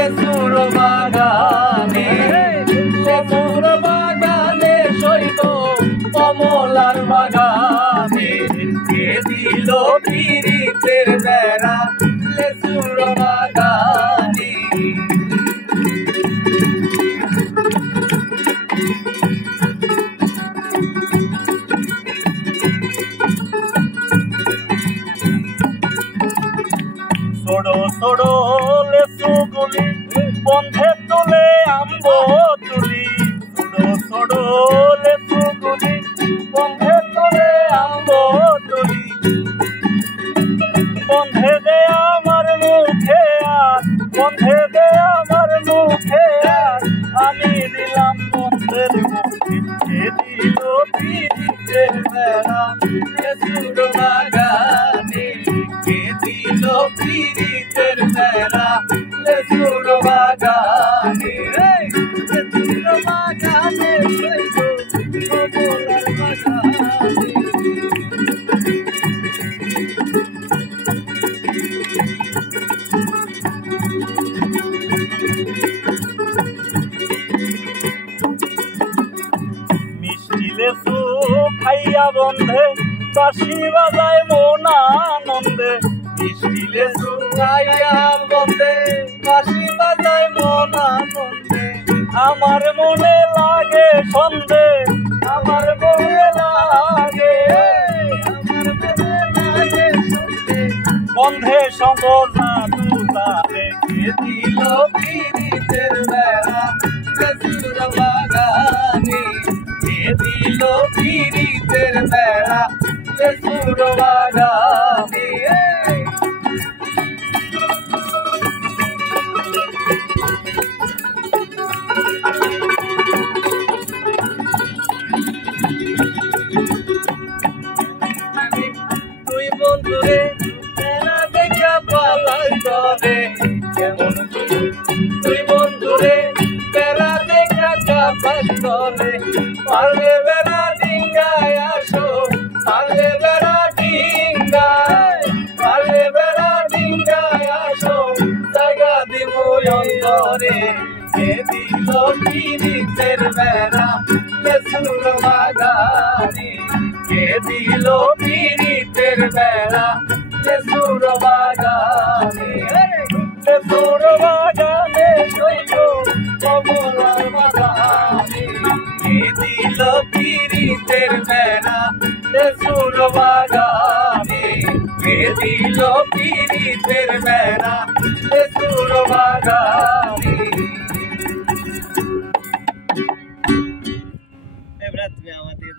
লেসুর বাগানে, লেসুর বাগানে শৈব কমলার বাগানে, কে দিল পিরিতের বেড়া লেসুর বাগানে। ছোড়ো ছোড়ো লেসুগুলি বন্ধে তুলে আম্বো তুলি, ছোড়ো ছোড়ো লেসুগুলি বন্ধে তুলে আম্বো তুলি, বন্ধে দে আমার মুখে আর, বন্ধে দে আমার মুখে আর, আমি দিলাম বন্ধের মুখে, কে দিল পিরিতের বেড়া লেসুর বাগানে, কে দিল পিরিতের বেড়া লেসুর বাগানে, লেসুর বাগানে শৈব কমলার বাগানে। মিষ্টি লেসু খাইয়া বন্ধে বাঁশি বাজায় মন আনন্দে, মিষ্টি লেসু খাইয়া বন্ধে বাঁশি বাজায় মন আনন্দে, আমার মনে লাগে সন্ধে, আমার মনে লাগে, আমার মনে লাগে সন্ধে, বন্ধে সঙ্গ জাদু জানে, কে দিল পিরিতের বেড়া লেসুর বাগানে, কে দিল পিরিতের বেড়া লেসুর বাগানে। তুই বন্ধুরে মেলা দেখা পালাই করে কেমন, তুই বন্ধুরে বেড়া দেখা কাপাস করে, পারলে বেড়া ডিঙ্গায় আসো, পারলে বেড়া ডিঙ্গায়, পারলে বেড়া ডিঙ্গায় আসো, জায়গা দিব অন্তরে, কে দিল পিরিতের বেড়া লেসুর বাগানে, কে দিল পিরিতের বেড়া লেসুর বাগানে, লেসুর বাগানে শৈব কমলার বাগানে, কে দিল পিরিতের বেড়া লেসুর বাগানে, কে দিল পিরিতের বেড়া লেসুর বাগানে। এবার তুমি আমাদের